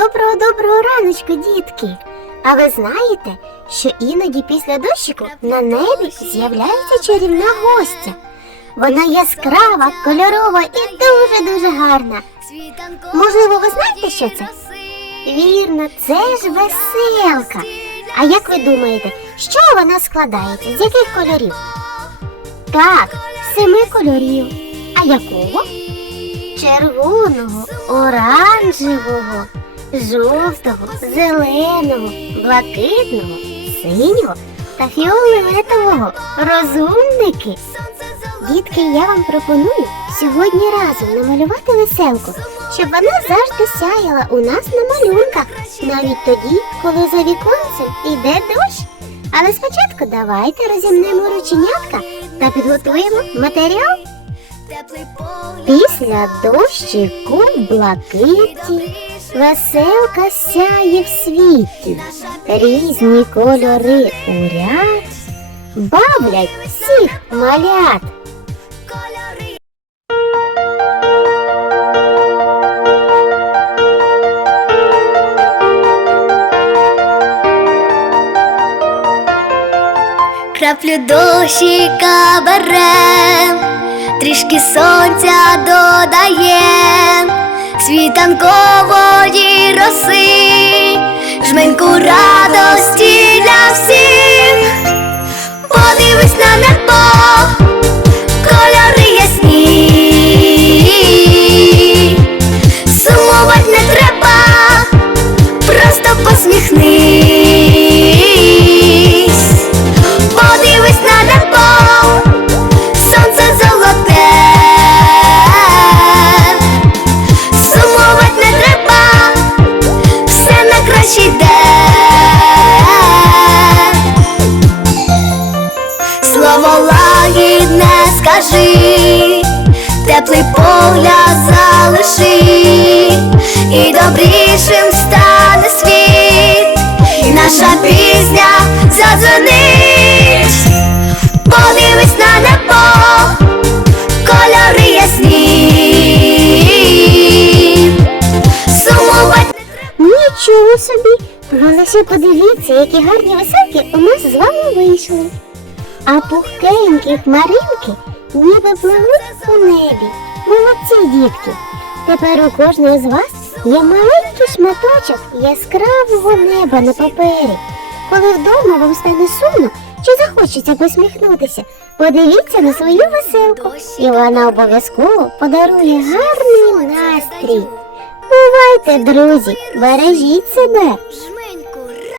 Доброго доброго раночку, дітки! А ви знаєте, що іноді після дощику на небі з'являється чарівна гостя. Вона яскрава, кольорова і дуже-дуже гарна. Можливо, ви знаєте, що це? Вірно, це ж веселка. А як ви думаєте, що вона складається? З яких кольорів? Так, семи кольорів. А якого? Червоного, оранжевого, жовтого, зеленого, блакитного, синього та фіолетового. Розумники. Дітки, я вам пропоную сьогодні разом намалювати веселку, щоб вона завжди сяяла у нас на малюнках, навіть тоді, коли за віконцем іде дощ. Але спочатку давайте розімнемо рученятка та підготуємо матеріал. Після дощику блакиті веселка сяє в світі. Різні кольори у ряд бавлять всіх малят. Краплю дощика берем, трішки сонця додаєм, світанкової роси, жменьку радості для всіх. Подивись на небо, кольори скажи, теплий погляд залиши, і добрішим стане світ, і наша пісня задзвонить. Подивись на небо, кольори ясні. Сумувати. Нічого собі! Ви лише подивіться, які гарні веселки у нас з вами вийшли. А пухкенькі хмаринки ніби пливуть по небі. Молодці, дітки! Тепер у кожного з вас є маленький шматочок яскравого неба на папері. Коли вдома вам стане сумно чи захочеться посміхнутися, подивіться на свою веселку, і вона обов'язково подарує гарний настрій. Бувайте, друзі, бережіть себе!